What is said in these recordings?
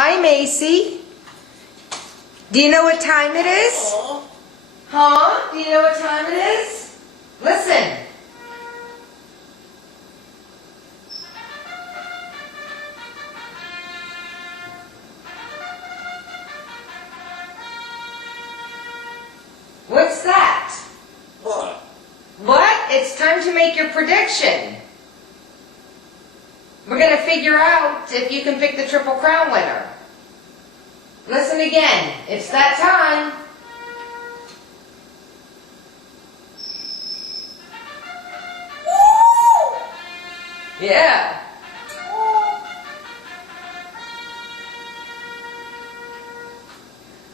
Hi, Macy. Do you know what time it is? Huh? Do you know what time it is? Listen. What's that? What? What? It's time to make your prediction. We're going to figure out if you can pick the Triple Crown winner. Listen again. It's that time. Yeah.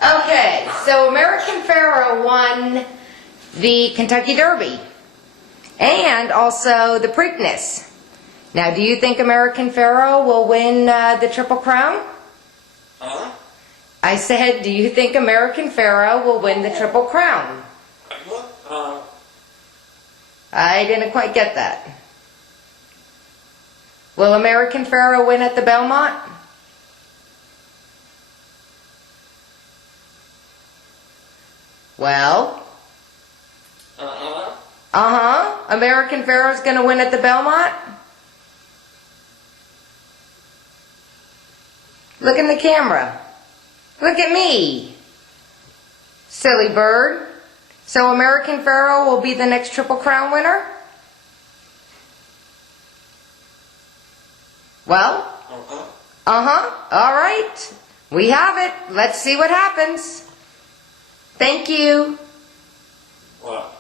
Okay, so American Pharoah won the Kentucky Derby and also the Preakness. Now, do you think American Pharoah will win the Triple Crown? Huh? I said, do you think American Pharoah will win the Triple Crown? What? I didn't quite get that. Will American Pharoah win at the Belmont? Well? American Pharoah's going to win at the Belmont? Look in the camera. Look at me. Silly bird. So American Pharoah will be the next Triple Crown winner? Well? All right. We have it. Let's see what happens. Thank you. What?